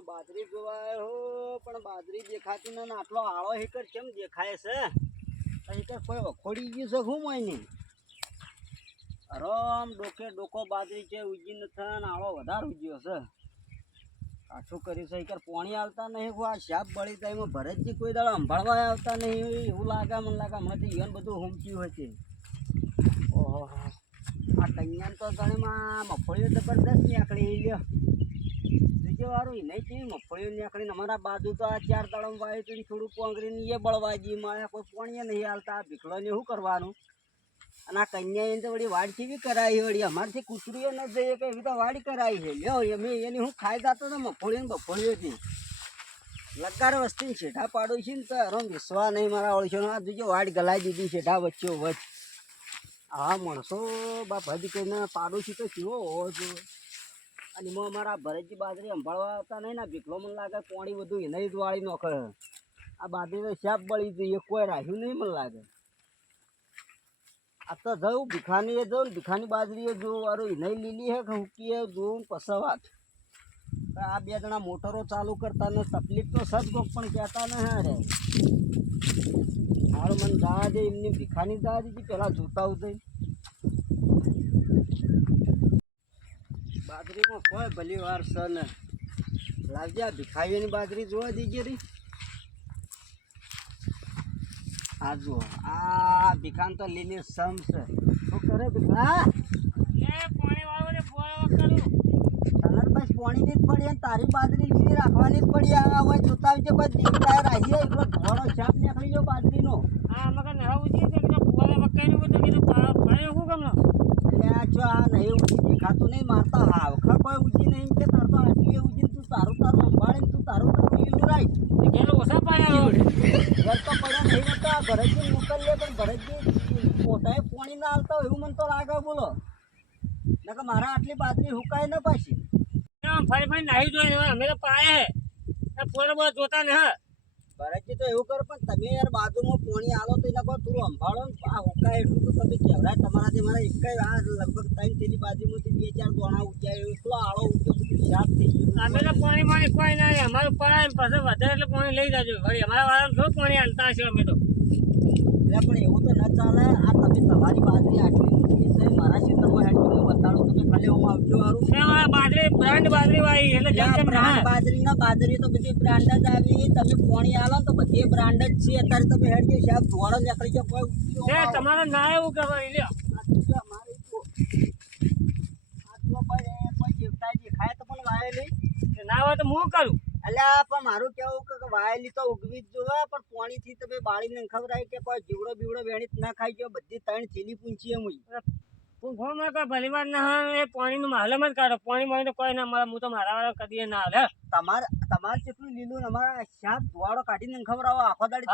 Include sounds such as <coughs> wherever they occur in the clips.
બાજરી જોવાય હો, પણ બાજરી દેખાતી ને આટલો આળો હેકર કેમ દેખાય છે? હેકર કોઈ વખોડી ગયું છે શું મોય નહીં આરામ ડોકે ડોકો બાજરી છે ઉજી નથી આળો વધારે ઉજ્યો છે. કાઠું કર્યું છે હેકર પોણી આવતા નહીં કોઈ આ શાપ બળી જાય, એમાં ભરતજી કોઈ દાડો સંભાળવા આવતા નહીં, એવું લાગે, મને લાગે, હમણાંથી ઈવન બધું હુમક્યું હોય છે. ઓહો, આ કન્યાને તો ગણીમાં મફળીઓ જબરદસ્ત નીકળી લ્યો બીજો વારું એ નહીં કેવી મગફળીઓ નીકળીને અમારા બાજુ તો આ ચાર દાડો વાયું તો થોડું પોંગરીને એ બળવાજી મારે કોઈ પોણીએ નહીં હાલતા, આ ભીખલોને શું કરવાનું? અને આ કન્યા એને તો વળી વાડ કેવી કરાવી વળી. અમારથી કૂતરીઓ ન જઈએ કે એવી તો વાડી કરાવી છે. લ્યો અમે એની હું ખાઈ જાતો તો મફોળી ને હતી લગાર વસ્તી છેઠા પાડું છે ને તો હરો વિશ્વા નહીં મારા ઓળખ્યો આ જોજો વાડ ગલાઈ દીધી છેઢા વચ્ચે વચ આ માણસો બાપ હજી કહીને પાડોશી તો કેવો હોવો જોઈએ. અને એમાં અમારા ભરતજી બાજરી સંભાળવા આવતા નહીં ને ભીખલો મને લાગે કોણી બધું એને જ વાળી નોખે. આ બાજરી તો શાપ બળી ગઈ એ કોઈ રાખ્યું નહીં મને લાગે. તો જવું ભીખાની એ જવું ને ભીખાની બાજરી એ જોવું વારું એને લીલી હે કે હુકી હે જોવું પછી વાત. તો આ બે જણા મોટરો ચાલુ કરતા ને તકલીફ તો સજ કોક, પણ કહેતા ને હે રે. મારું મને જવા દે, એમની ભીખાની જવા દીધી પેલા જોતા ઉદય બાજરીમાં કોઈ ભલી વાર છે ને. લાવજે આ ભીખાઈઓની બાજરી જોવા દીજે રી આ જો આ ભીખાન તો લીલી સમ છે. શું કરે ભીખા? તને બસ પોણીની જ પડી તારી બાજરી લીલી રાખવાની જ પડી. આ હોય જોતા આવજે બસ દીકરા રાખીએ એટલો ઘોડો છાપ નીકળી ગયો બાજરીનો. એટલે આ જો આ નહીં ઉજી દેખાતું નહીં મારતા. હાવ ખર કોઈ ઉજી નહીં કે તાર તો આટલી ઉજી તું તારું તારું સંભાળે તું તારું તો લીલું રાખ ઘર તો પડ્યા નહીં હતા ભરતજી મોકલીએ પણ ભરતજી પોતાએ પાણી ના હાલતા હોય એવું મને તો લાગે બોલો. નકર મારા આટલી બાજરી હુકાય ન પાછી. ફરી ફરી નાહી જોઈએ અમે તો પાયે હે. પોરે બધા જોતા ને હા. ભરતજી તો એવું કરો પણ તમે યાર બાજુમાં પોણી આલો તો એના પર થોડું સંભાળો ને આ હુકા એટલું તો તમે કહેવરાય તમારાથી મારા એક આ લગભગ ત્રણ તેની બાજુમાંથી બે ચાર દોણા ઉગ્યા એટલો આળો ઉગ્યો બધું થઈ ગયું અમે તો પાણી પાણી કોઈ ના અમારું પાણી પાસે વધારે એટલે પાણી લઈ જજો. વળી અમારા વાળા શું પાણી આણતા હશે અમે તો. એટલે પણ એવું તો ન ચાલે. આ તમે તમારી બાજરી આટલી ઊંચી છે મારા ક્ષેત્રમાં હું તમે ખાલી હું આવજો હારું. આ બાજરી બ્રાન્ડ બાજરી વાળી એટલે જેમ તેમ ના બાજરી ના બાજરી તો બધી બ્રાન્ડ જ આવી. તમે પોણી આલો તો બધી બ્રાન્ડ જ છે. અત્યારે તમે હેડજો સાહેબ ધોળો નીકળી ગયો કોઈ છે તમારે ના એવું કરવાનું લ્યો. આ તો જો અમારી તો કોઈ જીવતાજી ખાય તો પણ વાયેલી. કે ના હોય તો હું કરું? અલ્યા પણ મારું કેવું કે વાયેલી તો ઉગવી જ જોવે પણ પોણીથી તમે બાળીને આવી કે કોઈ જીવડો બીવડો વેણી જ ના ખાઈ ગયો બધી ત્રણ ચીલી પૂંછી એમ ફોનમાં કોઈ ભલી વાર ના એ પાણીનું માલમ જ કાઢો. પાણી તો કોઈ ના મળે હું તો મારા વાળા કદી ના હાલે તમારે તમારે જેટલું લીલું ને અમારા શાક ધોવાડો કાઢીને આવો આખો દાડી.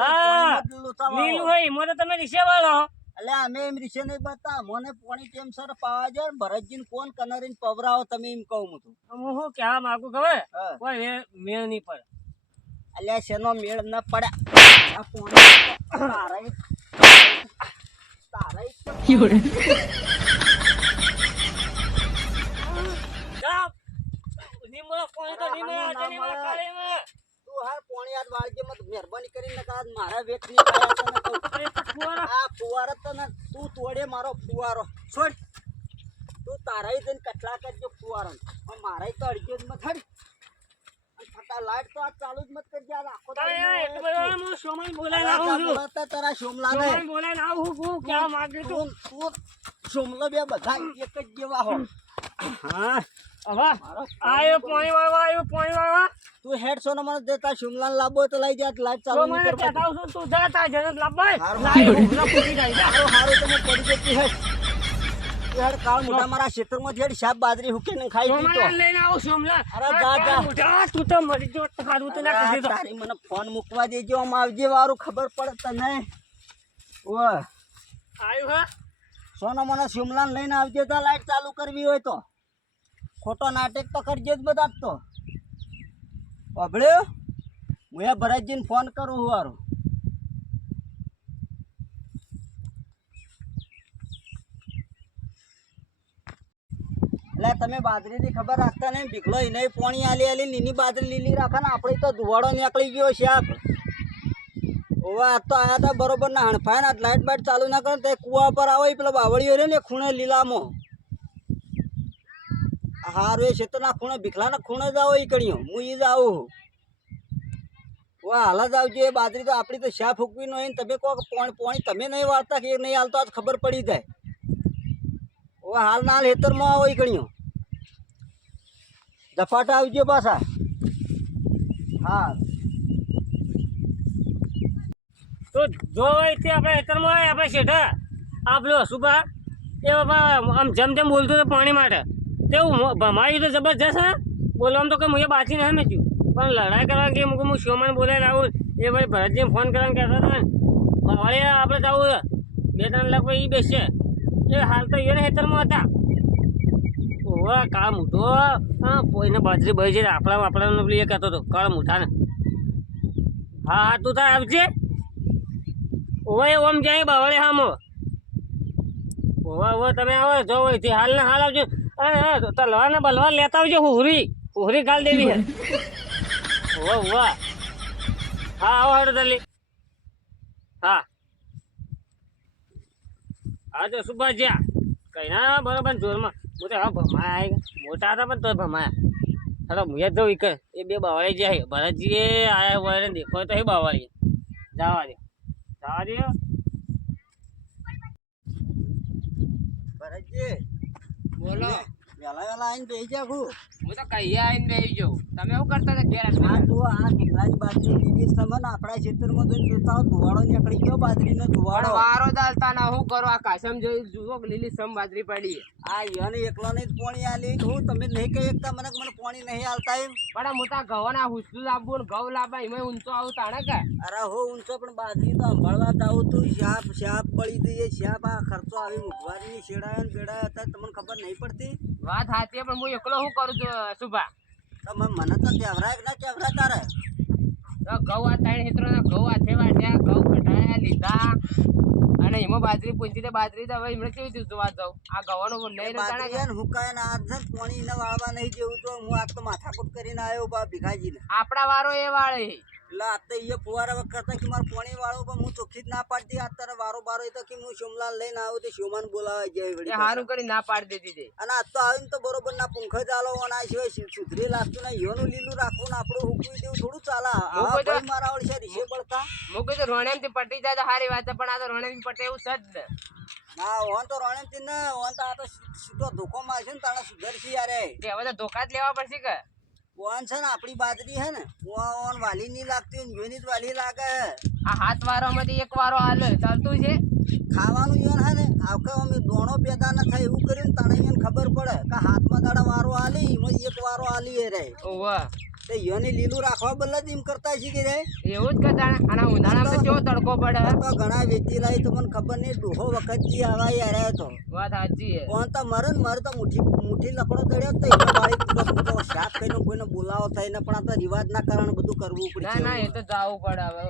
લીલું હોય મને તમે રીસે વાળો. એટલે અમે એમ રીશે નહીં બતા મને પોણી કેમ સર પાવા જાય ને? ફોન કનરીને પવરાવો તમે એમ કહું હું તું. હું શું કહેવા માંગુ ખબર. કોઈ મેળ નહીં પડે. અલ્યા શેનો મેળ ન પડે. આ પોણી <coughs> મહેરબાની કરીને મારા વેચ નહીં તો. ફુવારો. આ ફુવારો તો તું તોડે મારો ફુવારો. છોડ. તું તારાય જઈને કટલા કરજો ફુવારો મારાય તો અડજો જ મત લાઈટ તો આ ચાલુ જ મત કરજે આ આખો તમે દાડો યાર એટલું બધું હું સોમન બોલાઈને આવું છું. બોલાતા તારા સોમલાને સોમન બોલાઈને આવું છું. હું કહેવા માંગુ તું તું સોમલો બે બધા એક જ જેવા હો હા હવે આયો પાણી વાળવા આયો પાણી વાળવા તું હેડ સોનો મને દેતા સોમલાન લાબો તો લઈ જા લાઈટ ચાલુ નહીં કર આવું છું, તું જા. હું જાય જા. હારું હારું તો પડી જતી હેડ હેડ કાળ મોટા મારા ક્ષેત્રમાં જેડ શાક બાજરી હુકીને ખાઈ સોમનને દીધો લઈને આવો સોમલા. અરે જા, જા. તું તો મરી જો તારું તો ના કહેતો. તારી મને ફોન મૂકવા દેજો આમ આવજે વારું ખબર પડે તને ઓ આયો હે? સોનો મને શિમલાન લઈને આવજે તો લાઈટ ચાલુ કરવી હોય તો ખોટો નાટક તો કરજે જ બધા તો અભળ્યો હું એ ભરતજીને ફોન કરું હું હારું તમે બાજરીની ખબર રાખતા નહીં. ભીખલો એને પોણી આલી આલી લીલી બાજરી લીલી રાખે ને આપણે તો ધુવાડો નીકળી ગયો શાક ઓવા, આ તો આયા તા બરોબર ના હણફાય ને લાઈટ બાઇટ ચાલુ ના કરે તો એ કુવા પર આવો એ પેલો બાવળીઓ રે ને ખૂણે લીલામાં. હારું એ ક્ષેત્રના ખૂણે, ભીખલાના ખૂણે જ એ કણીઓ હું ઈ જ આવું હાલ જ આવજો એ બાજરી તો આપણી તો શા ફૂકવી નહીં. તમે કહો પોણી તમે નહીં વાળતા કે એ નહીં હાલતો આજ ખબર પડી જાય. ઓ હાલ ના હાલ હેતરમાં આવો એ કણીઓ દફાટા આવજો પાછા. હા. તો જો તે આપણે ખેતરમાં હોય, આપણે શેઠા, આ પેલો સુભા એ આમ જેમ જેમ બોલતો હતો પાણી માટે તેવું ભમાયું તો જબરજસ્ત, હા? બોલવામાં તો કે મુએ બાચી ના મેચ્યું. પણ લડાઈ કરવા કે મુકે હું શોમાં બોલાય આવું, એ ભાઈ ભરતજી ફોન કરવાનું કહેતા હતા ને આપણે તો આવું, બે ત્રણ લાખ એ બેસશે. એ હાલ તો એને ખેતરમાં હતા. ઓવા કાળ મૂઠો હા. કોઈને બાજરી છે આપણા આપણા પેલી એ કહેતો હતો કાળ મૂઠાને હા હા તું તાર આવજે. ઓવે ઓમ જાય બાવળે હામો. ઓવા ઓવા તમે આવો જો અહીંથી હાલ ને હાલ આવજો. તલવાર ને બલવાર લેતા આવજો હુહરી. હુહરી ગાલ દેવી હે ઓવા ઓવા. હા આવો હાડો તલી હા. હા તો સુભાજ્યા કઈ ના બરોબર જોરમાં. હું હા ભમાયા. મોટા હતા પણ તો ભમાયા. હાલો મુએ જવું ઈકર એ બે બાવાળી જાય ભરતજી આયા હોય ને દેખો તો એ બાવાળી જવા દે. જવા દે. ભરતજી બોલો. વેલા વેલા આવીને બેસી જા ખું હું તો કહીએ આવીને બેસી જાઉં. તમે શું કરતા હતા ઘેર આ જુઓ આ ભીખલાની બાજરી લીલી તમે આપણા જોઈને જોતા હો ધુવાડો નીકળી ગયો બાજરીનો ધુવાડો. વારો દાલતા ના શું કરો આ કાસમ જોઈ જુઓ લીલી સમ બાજરી પડી આ યને એકલો ને જ પોણી આલી. હું તમે નહીં કહી શકતા મને મને પોણી નહીં આલતા એમ. પણ આ મોટા ઘઉં હુસલું લાવવું ને ઘઉં લાવવા એમાં ઊંચો આવું તાણે કે? અરે હો ઊંચો પણ બાજરી તો સંભાળવા જાઉં તું. શાપ શાપ પડી દઈએ શાપ આ ખર્ચો આવી મુખવારીની શેડાયા ને બેડાયા હતા તમને ખબર નહીં પડતી? વાત સાચી પણ હું એકલો શું કરું છું સુભા. તો મ- મને તો કેવરાય ના કેવરા તારે? તો ઘઉં આ ત્રણ હેતરોના ઘઉં હાથે વાટ્યા ઘઉં કઢાયા લીધા. અને એમાં બાજરી પૂંચી તો બાજરી તો હવે એમણે કેવી રીતે વાત જાઉં આ તાણે બાજરી હે ને હુકાય આજ ને વાળવા નહીં જેવું તો હું આજ તો માથાકૂટ કરીને આવ્યો બા ભીખાજીને. આપણા વારો એ વાળે. એટલે આ તો એ ફુવારા વખત કરતા કે મારે પોણી વાળો પણ હું ચોખ્ખી જ ના પાડતી. આ તારે વારો બારો એ તો કે હું સોમલાલ લઈને આવું તો સોમાન બોલાવા જાય વળી સારું કરી ના પાડી દીધી અને આ તો આવીને તો બરોબર ના પૂંખે ચાલો અને આ સિવાય સુધરી લાગતું ને યોનું લીલું રાખવું ને આપણું હુકવી દેવું થોડું ચાલે. મારા વળી રીસે બળતા. હું કીધું રોણેમથી પટી જાય તો સારી વાત પણ આ તો રોણેમ પટે એવું છે જ ને. ઓન તો રણેમથી ને ઓન તો આ તો સીધો ધોકો મારશે ને તારા સુધરશે યાર હવે તો ધોકા જ લેવા પડશે કે? ઓન છે ને આપણી બાજરી હે ને ઓન વાલી નહીં લાગતી ને યોની જ વાલી લાગે હે. આ હાથ વારોમાંથી એક વારો હાલ ચાલતું છે? ખાવાનું યોન હે ને આખે અમે દોણો પેદા ન થાય એવું કર્યું તને ખબર પડે કે હાથમાં દાડા વારો હાલી એમાં એક વારો આલી એ રે ઓવા તે યોની લીલું રાખવા બદલે એમ કરતા શીખી રે એવું જ કરતા અને ઉનાળામાં કેવો તડકો પડે? તો ઘણા વેચી લાવી તો મને ખબર નહીં ડોહો વખત જી આવા યારે તો. વાત સાચી છે. કોણ તો મરે ને મારે તો મુઠી મુઠ્ઠી લકડો દડ્યો તો એનો વાળી પૂરો શાક કહીને કોઈને બોલાવો થઈને પણ આ તો રિવાજ ના કારણે બધું કરવું ના ના એ તો જાવું પડે હવે.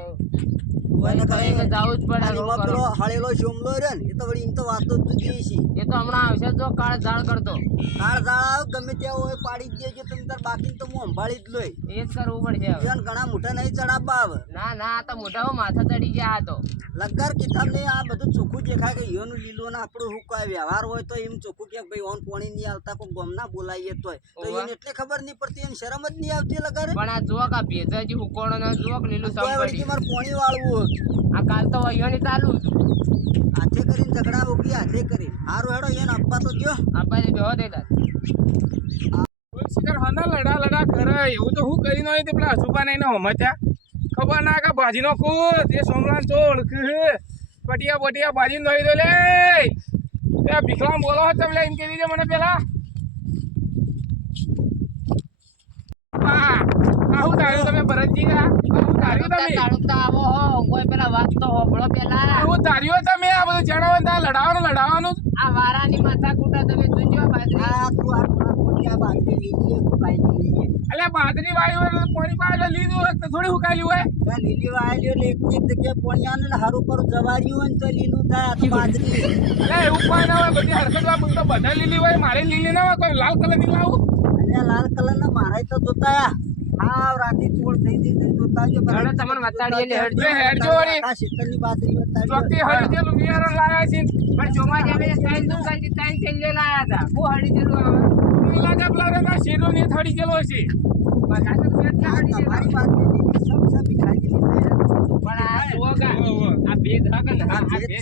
કોઈને એ તો કરે જાવું જ પડે અને શું એમાં પેલો કરો? હળેલો શોમલો રહ્યો ને એ તો વળી એમ તો વાતો જુદી છે. એ તો હમણાં આવશે જો કાળ ઝાડ કરતો. કાળ ઝાડ આવે ગમે ત્યાં હોય પાડી જ દેજો તમે તાર બાકી તો હું સંભાળી જ લોય એ જ કરવું પડશે હવે. ઘણા મોટા નહીં ચડાવવા આવે. ના ના આ તો મોઢા માથા ચડી ગયા તો. લગાર કિતાબ ને આ બધું ચોખ્ખું દેખાય કે ઈયોનું લીલું ને આપણું શું કાંઈ વ્યવહાર હોય તો એમ ચોખ્ખું કે ભાઈ ઓન પોણી નહીં આવતા કોઈ ગમ ના બોલાવીએ તોય. તો એને એટલે ખબર નહીં પડતી એને શરમ જ નહીં આવતી લગાર. પણ આ જુઓ કે આ ભેજાજી હુકોણો ને જુઓ લીલું મારે પોણી વાળવું આ કાલ તો વહીઓની ચાલુ છું હાથે કરીને ઝઘડા ઊભી હાથે કરી હારું હેડો એને આપવા તો જો આપવા બેહો દેતા શિકાર હાના લડા લડા કરે એવું તો હું કરી નહીં તે પેલા હસુબા નહીં હમત્યા ખબર ના કે ભાજીનો કૂદ એ સોમલાન ચોળ ઓળખ પટિયા પટિયા ભાજી નહીં દો લે. એ ભીખલા બોલો તમે એમ દીધે મને પેલા. આ આવું ધાર્યું તમે ભરતજી આવું ધાર્યું તમે? તાળુકતા આવો હો કોઈ પેલા વાત તો હોભળો પેલા. આવું ધાર્યું તમે આ બધું જણાવો ને ત્યાં લડાવવાનું લડાવવાનું આ વારાની માથા કૂટા તમે જોજો બાજરી. આ તું આ થોડા બાજરી લીધી એક ઉપાય લીધી બાજરી વાળી હોય તો પોણી પાસે લીધું તો થોડી હુકાયેલી હોય. લીલી વાળી એટલે એક એક જગ્યાએ પોણિયા ને હારું પર જવાર્યું હોય ને તો લીલું થાય આ તો બાજરી. અલ્યા એવું કોઈ ના હોય બધી હરકત હોય તો બધા લીલી હોય મારે લીલી ના હોય કોઈ લાલ કલરની લાવું? અને લાલ કલર ના મારા તો જોતા હા રાતી ચોળ થઈ ગઈ તો જોતા આવજો. હેડો તમને વતાડીએ એટલે હેડજો. હેડજો વળી. આ હળી લાયા છે પણ જામે દુકાનથી ત્રણ થેલીઓ લાયા હતા હું હળી દેલું આવે લાજા પેલા રેતા શેરો ની થડી ગયેલો છે તો. તમારી બાજરી લીલી સબ સબ ભીખાઈ ગયેલી છે. પણ આ જુઓ કા, આ ભેદ ને, આ ભેદ ને,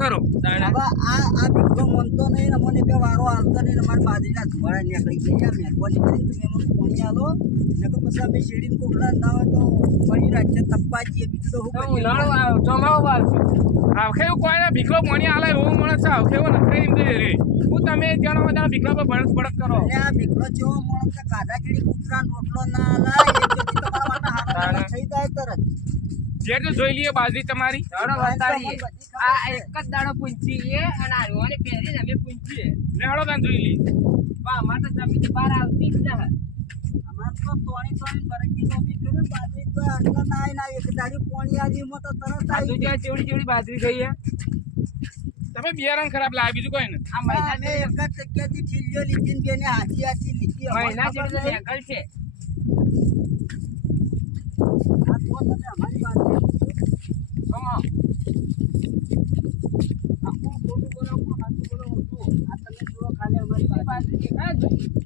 કરો. હવે આ આ ભીખો મનતો નહીં ને મને કે વારો આવતો નહીં ને મારી બાજરીના ધુવાડા નીકળી ગયા મહેરબાની કરીને તમે મને પોણી આલો નકર પછી અમે શેરડીને કોકડા ના હોય તો ફરી રાખીએ તપ્પા જઈએ બીજું તો હું ઉનાળો આવે, ચોમાહું વાવશું. આવખે એવું કોઈ ના ભીખલો પોણી આલે હું મને છે આવખે એવો નથી એમ રે. હું તમે ત્યાં જણા બધા ભીખલો પર બળદ બળદ કરો. એટલે આ ભીખલો જેવો મળે કાઢા કેડી કૂતરાનો રોટલો ના. થઈ જાય તરત. જેર તો જોઈ લઈએ બાજરી તમારી. આ એક જ દાડો લઈએ અને આ પહેરી પહેરીને અમે પૂંચીએ ને હળો તાન જોઈ લઈએ પણ અમારે તો જમીન બહાર આવતી જ ના અમાર તો તોણી તોણી બરકી લોબી કર્યું બાજરી તો આટલા નાય ના એક દાડી પોણી માં તો તરત આવી જ્યાં ચેવડી ચેવડી બાજરી થઈ છે તમે બિયારણ ખરાબ લાવે બીજું કોઈ ને આ મહિના એક જ જગ્યાએથી ઠીલીઓ લીધી ને બેને હાથી હાથી લીધી. મહિના જેટલું છે આ જુઓ તમે અમારી બાજરી. કમો. આ કોણ ખોટું બોલો, કોણ સાચું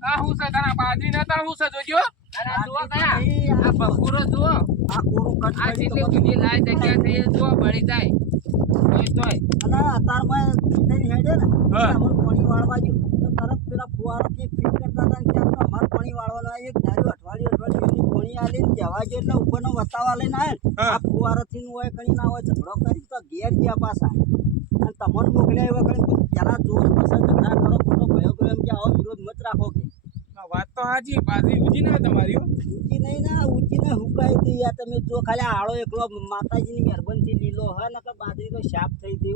આ હું છે તારા બાજરી ના તારા હું છે જોજો કયા? આ. આ કોરું કટ આ જેટલી જાય. તોય તોય. અને. પાણી વાળવા જ્યું. તરત પેલા આપણે અમારે પાણી વાળવાનું એક ધાર્યું અઠવાડિયું અઠવાડિયું પાણી આલીને જવા જે એટલે ઉપરનો વતાવા લઈને આવે આ ફુવારાથી નું હોય કણી ના હોય ઝઘડો કરી તો ઘેર ગયા પાછા. અને તમને મોકલ્યા એવા કણી પેલા જુઓ પાછા ઝઘડા કરો ખોટો ભયો ગયો એમ કે આવો વિરોધ મત રાખો કે. વાત તો હાજી બાજરી ઉજી ના તમારી ઉજી ઊંચી નહીં ના ઊંચી ને હુકાઈ હતી યાર તમે જો ખાલી આળો એકલો માતાજીની મહેરબાનીથી લીલો હોય ને બાજરી તો શાપ થઈ હતી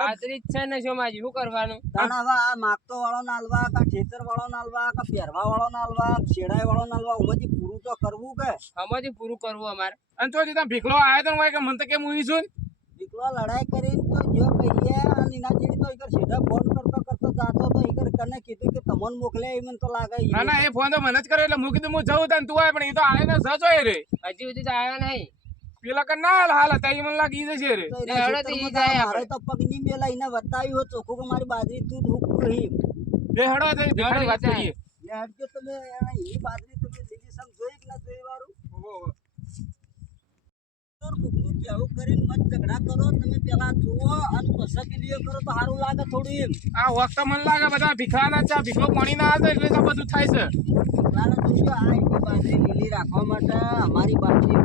હો જ છે ને શોમાજી શું કરવાનું? આ માગતો વાળો નાલવા કા ખેતર વાળો નાલવા કા પહેરવા વાળો નાલવા શેડાઈ વાળો નાલવા ઉમાંથી પૂરું તો કરવું કે? આમાંથી પૂરું કરવું અમારે. અને તો તમે ભીખલો આવ્યો તો હોય કે મને તો કેમ હું છું ભીખલો લડાઈ કરીને તો જો કહીએ અને એના જેવી તો ઈકર સીધા ફોન કરતો કરતો જાતો તો ઈકર કને કીધું કે તમને મોકલે એ મને તો લાગે ના ના એ ફોન તો મને જ કર્યો એટલે મૂકી દઉં હું જઉં તાન તું આય પણ એ તો આવે ને સજો રે. હજી સુધી તો આવ્યા નહીં. પેલા કર ના હાલ હાલ હતા એ મને લાગી જશે રે. તો હળો તો ઈ જાય મારે તો પગની મેલા એને વતાવી હો ચોખો કે મારી બાજરી તું જ રહી. બે હડો થઈ ભીખાની વાત કરીએ. લે હટજો તમે ઈ બાજરી તમે લીધી સમ જોઈ કે ના જોઈ વાળું? કોકનું કેવું કરીને મત ઝઘડા કરો તમે પેલા જુઓ અને પસંદ પેલીઓ કરો તો સારું લાગે થોડું એમ. આ વખત મને લાગે બધા ભીખાના ચા ભીખો પાણી ના આવે એટલે તો બધું થાય છે. જોજો આ બાજરી લીલી રાખવા માટે અમારી બાજરી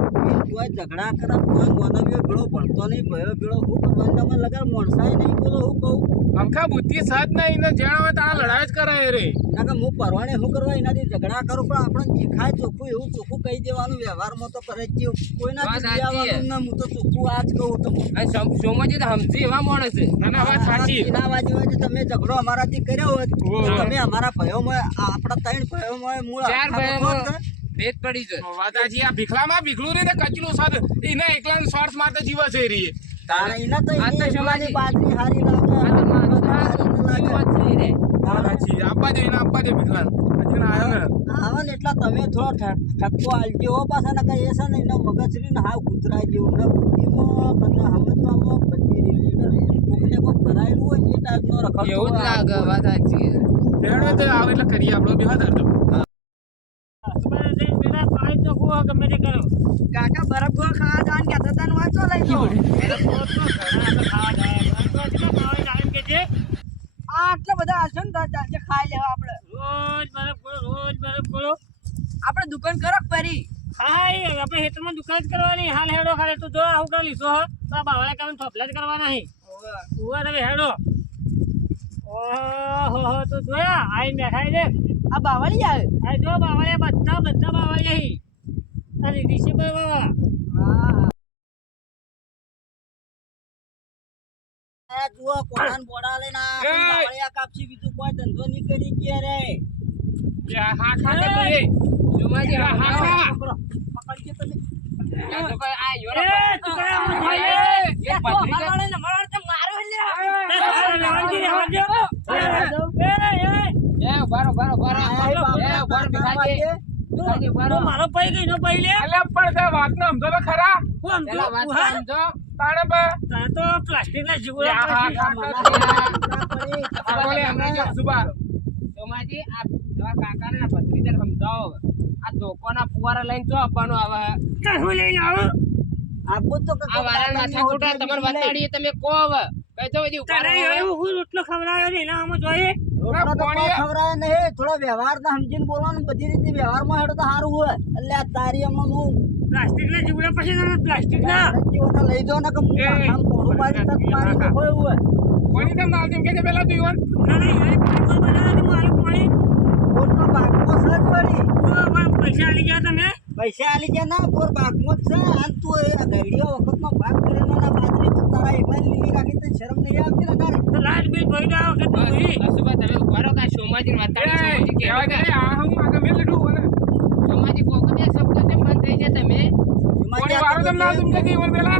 કોઈ ઝઘડા કરે કોઈ મોનવીઓ ભેળો ભણતો નહીં ભયો ભેળો હું કરવાનું તમે લગાડ મોણસાય નહીં બોલો હું કહું? અમખા બુદ્ધિ સહજ નહીં એને જેણા હોય તારા લડાઈ જ કરાય રે. ના કે હું પરવાણે શું કરવા એનાથી ઝઘડા કરું પણ આપણે દેખાય ચોખ્ખું એવું ચોખ્ખું કહી દેવાનું વ્યવહારમાં તો કરે જ કોઈના વાત સાચી હું. તો ચોખ્ખું આ જ કહું તો. સોમાજી તો સમજી એવા માણસ છે. ના ના વાત સાચી. ના વાજી વાજી તમે ઝઘડો અમારાથી કર્યો હોત તમે અમારા ભયોમાં આપણા ત્રણ ભયોમાં મૂળ ચાર આખા ભેદ પડી છે વાતાજી આ ભીખલામાં ભીખલું રે ને કચલું સાદ એના એકલા સ્વાર્થ માટે જીવા છે રી તારે એના તો આ તો સમાજી. હારી લાગે આ તો મારું છે રે. દે એને આપવા દે ભીખલા ના ને. આવે ને એટલા તમે થોડો ઠપકો આલજો હો પાછા નકર એ છે ને એના મગજરી ને હાવ કૂતરા જેવું ને બુદ્ધિમાં કને સમજવામાં બધી રીતે કોક કરાયેલું હોય એ ટાઈપનો રખડતો એવું જ લાગે વાત સાચી તો આવે એટલે કરીએ આપણો બી હાથ હરતો જઈને પેલા પાણી તો કૂવો ગમે તે કરો. કાકા બરફ ગોળ ખાવા જવાનું કહેતા હતા વાંચો લઈ એટલે પોત તો ઘણા ખાવા જાય. ખાવા કે છે. આટલા બધા હાલશો ને તો ચાલશે ખાઈ લેવા આપણે. રોજ બરફ ખોલો રોજ બરફ ખોલો આપણે દુકાન કરો ફરી? હા એ આપણે હેતરમાં દુકાન જ કરવાની. હાલ હેડો ખાલી તું જો આવું કરી લીધો હો. તો આ બાવળા કામ થોપલા જ કરવાના નહીં ઉવા તમે હેડો. ઓહો હો તું જોયા? આઈ બેઠા છે. આ બાવળી આવે આ જો બાવળિયા બધા બધા બાવળિયા અરે ઋષિભાઈ બાવા હા આ જુઓ કોણાન બોડા લઈને આ કાપસી બીજું કોઈ ધંધો નહીં કરી કે રે હા હા, હા, તમે. આ મારો પૈ ગઈ નો પૈ લે અલ્યા પણ તે વાતનો સમજો ખરા. હું વાત સમજો. તાણે તો પ્લાસ્ટિક ના જીવડા આ ના બોલે હમણાં જો સુબા સોમાજી તમારા કાકાને ને ભત્રીજાને સમજાવો. આ ધોકોના ફુવારા લઈને જો આપવાનો આવે. હે? લઈને આવું? આપવું તો આ વાળા માથા ખોટા તમારે વતાડીએ તમે કહો હવે. કઈ તો બધી તને. એવું હું રોટલો ખવડાવ્યો ને એના આમાં જોઈએ? ખવડાવે નહીં. થોડો વ્યવહાર તો સમજીને બોલવાનું. બધી રીતે વ્યવહારમાં હેડો તો સારું હોય. એટલે આ તારી હું પ્લાસ્ટિક ના જીવડા પછી તમે પ્લાસ્ટિક ના લઈ જાઓ ને કે આમ તક મારી નાખો એવું હોય કોની તેમ નાલ તેમ કે છે પેલા તું ઈવન ના ના યાર પાણી કોઈ તો મારું પાણી. બોરનો બાગમાં છે જ વળી. તો મારા પૈસા આલી ગયા તમે? પૈસા આલી ગયા ના બોર બાગમાં છે. આ તું એ ઘડીઓ વખતમાં ભાગ કરેલો ના બાજરી તારા એકલા લીલી રાખી તને શરમ નહીં આવતી ને તારે તો લાઈટ બિલ ભરી દો કે તું બસ, ભરી બસુભા, તમે ઊભા રહો કે આ સોમાજીને વતાડી સોમાજી કહેવાય કહેવા કે કે આ હું આગળ મેં લીધું અને સોમાજી કોકો શબ્દ છે મન થઈ જાય તમે. વારો કે પેલા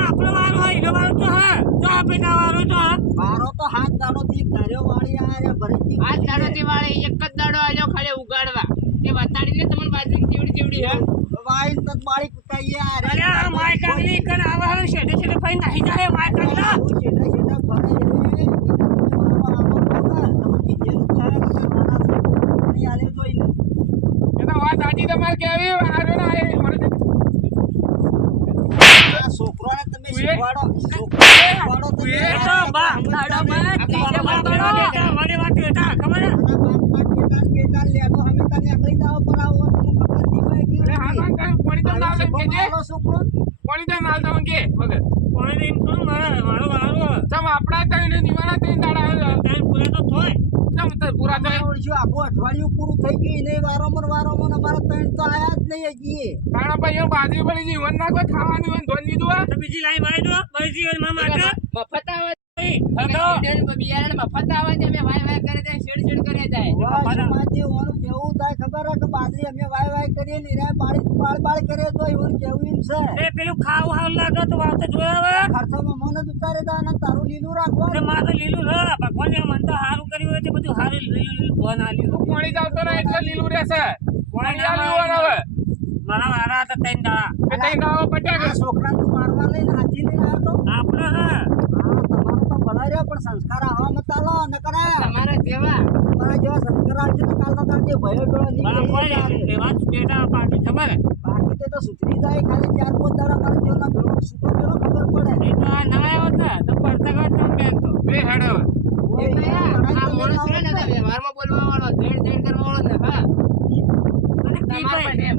આપણો વારો હોય એનો વારો તો હા. તો આપણે ના વારો તો હા. મારો તો હાથ દાડો થી ધાર્યો વાળી આ રે ભરતજી આ દાડોથી વાળે એક જ દાડો આલ્યો ખાલી ઉગાડવા. એ વતાડીને તમને બાજરી જેવડી જેવડી હે? તક બાળી કુતાઈએ અરે આ માય કાગલી કન આવા હવે શેઠે શેઠે ફઈ નાહી જાય માય કાગલા હું છેટા છેટા ફરે રે એટલે તમે વારો આવો તો ને તમે કીધેલું થાય કે મારા પાણી આલે જોઈને તો સાચી તમારે કેવી આ ના ને છોકરાને તમે એ- શીખવાડો તું તો બા બેટા બેટા મને વાત હતા ખબર લેતો અમે તને એકલી દાવ પર આવો તો ખબર નહીં હોય કે અરે હા હા કોની તેમ નાલ તેમ કે મારો છોકરો? કોની તેમ નાલ તેમ કે વગર કોણે એમ કરું મારા મારો તમ આપણા તઈને નિવારા તઈને દાડા તારે પૂરા તો થોય તો પૂરા થાય ઓળખ્યું આખું અઠવાડિયું પૂરું થઈ ગયું એને વારોમર વારોમર અમારા ત્રણ તો આયા જ નહીં હજી. તાણા ભાઈ એ બાજરી પડી છે ના કોઈ ખાવાનું ધોની તો બીજી લાઈન વાળી દો બળી જીવનમાં મફત આવે બિયારણ મફત આવે છે અમે વાય વાય કરે જાય શેડ શેડ કરે જાય. ઓનું કેવું થાય ખબર હે કે બાજરી અમે વાય વાય કરીએ ને એના બાળી બાળ બાળ કરે તો એવું કેવું એમ છે? એ પેલું ખાવ હાલ લાગે તો વાત જોયા હવે. ખર્ચોમાં મન જ ઉતારે અને તારું લીલું તે રાખવાનું મારે લીલું ભગવાને મન તો સારું કર્યું હોય તે બધું સારું લીલું લીલું ભવન આલ્યું તું પાણી જ આવતો ના એટલે લીલું રહેશે. પાણી આલ્યું હવે. મારા વારા હતા દાડા. પટ્યા તું મારવા લઈને હાથી આવતો આપણો હા. ભલા રહ્યો પણ સંસ્કાર આવા મતાલો ન કરાય તમારા જેવા. તમારા જેવા સંસ્કાર આવશે તો કાલ તાર જે ભયો પેલો નીકળી કોઈ જાય. બેટા પાર્ટી ખબર? હે? બાકી તો સુધરી જાય ખાલી ચાર પાંચ દાડા મારા જેવના ભેળો છૂટો પેલો ખબર પડે. એ તો આ ના આવ્યો ને તો પડતા ગયો તમે બેન તો. બે હેડ વ્યવહારમાં બોલવા વાળો જેડ જેડ કરવા વાળો ને હા. અને તમારા માટે એમ.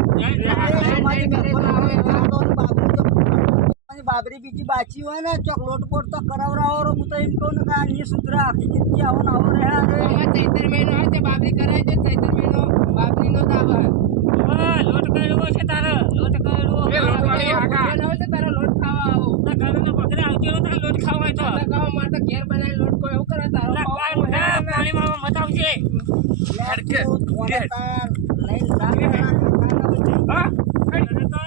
બાબરી બીજી બાચી હોય ને ચોક લોટ બોટ તો કરાવરાવો. હું તો એમ કહું ને કે આ ની સુધરે આખી જિંદગી આવો ને આવો રહ્યા આ રે. ચૈતર મહિનો આવે તે બાબરી કરાય છે ચૈતર મહિનો બાબરી નો દાવ હા, લોટ કર્યો છે તારે લોટ એ આવે છે તારો લોટ ખાવા આવો ઘરે ઘરને પકડે આવજો ને તારે લોટ ખાવા હોય તો તો કહો ઘેર બનાવી લોટ કોઈ એવું કરે તારો ના, ખાવા કાંઈ હોય. મોઢા પાણીમાં મત આવજે લે કે, તું થોડા કે. તાર લઈને જા ને હા તો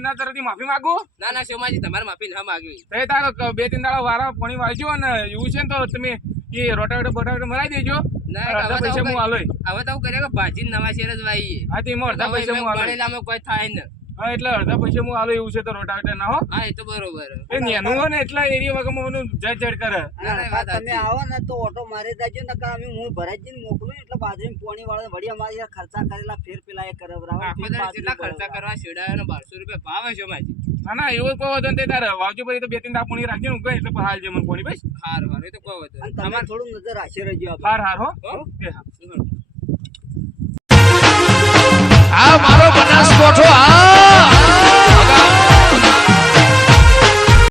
ના તરફથી માફી માંગુ ના ના શોમાજી તમારે માફી ના માગવી તે તારો બે ત્રણ દાડા વારા પાણી વાળજો અને એવું છે ને તો તમે એ રોટાવેટો બોટાવેટો મરાઈ દેજો અડધા પૈસા હું આલોય હવે તો હું કર્યા કે ભાજી નવા શેર જ વાઈએ હા તે એમાં અડધા પૈસા હું આલોય કોઈ થાય ને હા એટલે અડધા પૈસા હું આલો એવું છે તો રોટાવેટર ના હો. હા એ તો બરોબર. એ નેનું હોય ને એટલા એરિયા વગર મને જડ જડ કરે. તમે આવો ને તો ઓટો મારી દેજો ને અમે હું ભરાજીને મોકલું એટલે બાજરી પોણી વાળા વળી અમારી ખર્ચા કરેલા ફેર પેલા એ કરે બરાબર? દાડો ખર્ચા કરવા કરવા ને બારસો રૂપિયા ભાવ છે માજી ના ના એવું કહો તો તે તારે વાવજો પછી તો બે ત્રણ દાડા પાણી રાખજો ને હું કહે એટલે હાલ જે મને પોણી બસ. હાર હાર એ તો કહો તો તમારે થોડું નજર રાખી રહેજો. હાર હાર હો. હો? એ હા. મારો બનાસકોઠો આ